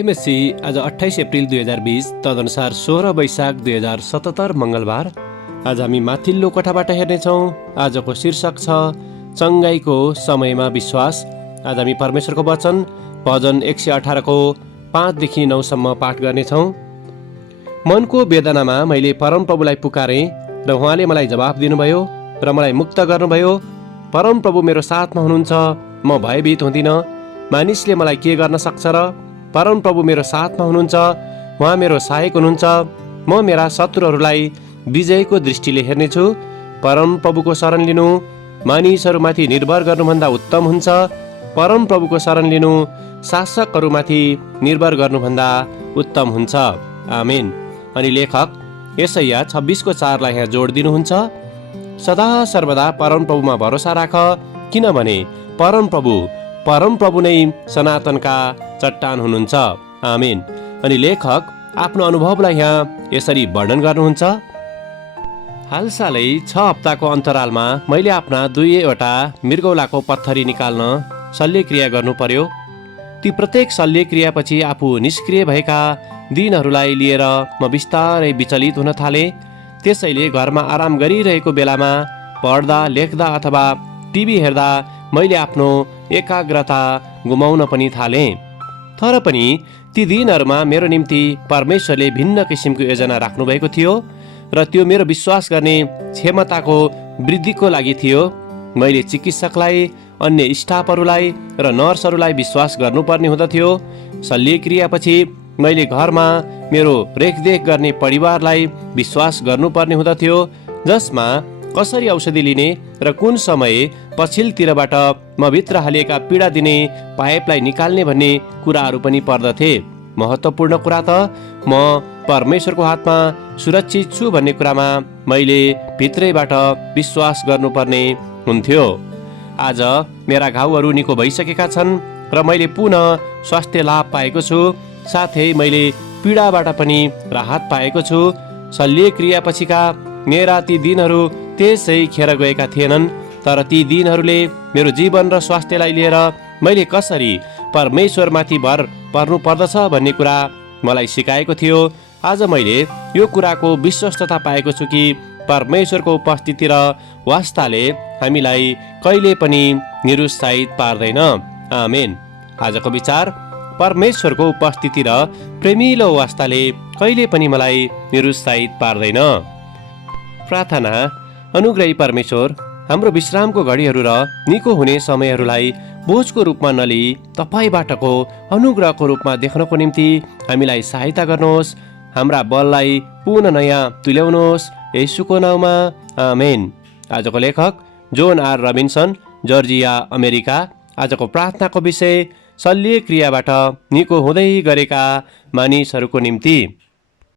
MSc आज 28 April 2020 तदनुसार 16 वैशाख 2077 मङ्गलबार। आज हामी माथिल्लो कोठाबाट हेर्नेछौँ। आजको शीर्षक छ चङ्गाईको समयमा विश्वास। आज हामी परमेश्वरको वचन भजन 118 को 5 देखि 9 सम्म पाठ गर्नेछौँ। मनको वेदनामा मैले परमप्रभुलाई पुकारेँ र उहाँले मलाई जवाफ दिनुभयो र मलाई मुक्त गर्नुभयो। परमप्रभु मेरो साथमा हुनुहुन्छ, म भयभीत हुँदिनँ। मानिसले मलाई के गर्न सक्छ र? परमप्रभु मेरो साथमा हुनुहुन्छ, उहाँ मेरो सहायक हुनुहुन्छ। म मेरा शत्रुहरूलाई विजयको दृष्टिले हेर्नेछु। परमप्रभुको शरण लिनु मानिसहरूमाथि निर्भर गर्नुभन्दा उत्तम हुन्छ। परमप्रभुको शरण लिनु शासकहरूमाथि निर्भर गर्नुभन्दा उत्तम हुन्छ। आमेन। अनि लेखक यसैया 26 को 4 लाई यहाँ जोड दिनुहुन्छ। सदा सर्वदा परमप्रभुमा भरोसा राख, किनभने परमप्रभु नै सनातनका चट्टान हुनुहुन्छ। आमेन। अनि लेखक आफ्नो अनुभवलाई यहाँ यसरी वर्णन गर्नुहुन्छ। हालसालै 6 हप्ताको अन्तरालमा मैले आफ्ना 2वटा मृगौलाको पत्थरी निकाल्न शल्यक्रिया गर्नु पर्यो। ती प्रत्येक शल्यक्रियापछि आफू निष्क्रिय भएका दिनहरूलाई लिएर म बिस्तारै विचलित हुन थालेँ। त्यसैले घरमा आराम गरिरहेको बेलामा पढ्दा, लेख्दा अथवा टिभी हेर्दा मैले आफ्नो एकाग्रता गुमाउन पनि थालेँ। तर पनि ती दिनहरूमा मेरो निम्ति परमेश्वरले भिन्न किसिमको योजना राख्नुभएको थियो र त्यो मेरो विश्वास गर्ने क्षमताको वृद्धिको लागि थियो। मैले चिकित्सकलाई, अन्य स्टाफहरूलाई र नर्सहरूलाई विश्वास गर्नुपर्ने हुँदथ्यो। शल्यक्रियापछि मैले घरमा मेरो रेखदेख गर्ने परिवारलाई विश्वास गर्नुपर्ने हुँदथ्यो, जसमा कसरी औषधि लिने र कुन समय पछिल्लोतिरबाट म भित्र हालिएका पीडा दिने पाइपलाई निकाल्ने भन्ने कुराहरू पनि पर्दथे। महत्त्वपूर्ण कुरा त म परमेश्वरको हातमा सुरक्षित छु भन्ने कुरामा मैले भित्रैबाट विश्वास गर्नुपर्ने हुन्थ्यो। आज मेरा घाउहरू निको भइसकेका छन् र मैले पुनः स्वास्थ्य लाभ पाएको छु। साथै मैले पीडाबाट पनि राहत पाएको छु। शल्यक्रियापछिका मेरा ती दिनहरू त्यसै खेर गएका थिएनन्, तर ती दिनहरूले मेरो जीवन र स्वास्थ्यलाई लिएर मैले कसरी परमेश्वरमाथि भर पर्नु पर्दछ भन्ने कुरा मलाई सिकाएको थियो। आज मैले यो कुराको विश्वस्तता पाएको छु कि परमेश्वरको उपस्थिति र वास्ताले हामीलाई कहिले पनि निरुत्साहित पार्दैन। आमेन। आजको विचार, परमेश्वरको उपस्थिति र प्रेमिलो वास्ताले कहिले पनि मलाई निरुत्साहित पार्दैन। प्रार्थना। अनुग्रही परमेश्वर, हाम्रो विश्रामको घडीहरू र निको हुने समयहरूलाई बोझको रूपमा नलिई तपाईबाटको अनुग्रहको रूपमा देख्नको निम्ति हामीलाई सहायता गर्नुहोस्। हाम्रा बललाई पुनः नयाँ तुल्याउनुहोस्, येशूको नाउँमा। आमेन। आजको लेखक John R Robinson, Georgia, America. आजको प्रार्थनाको विषय शल्यक्रियाबाट निको हुँदै गरेका मानिसहरूको निम्ति।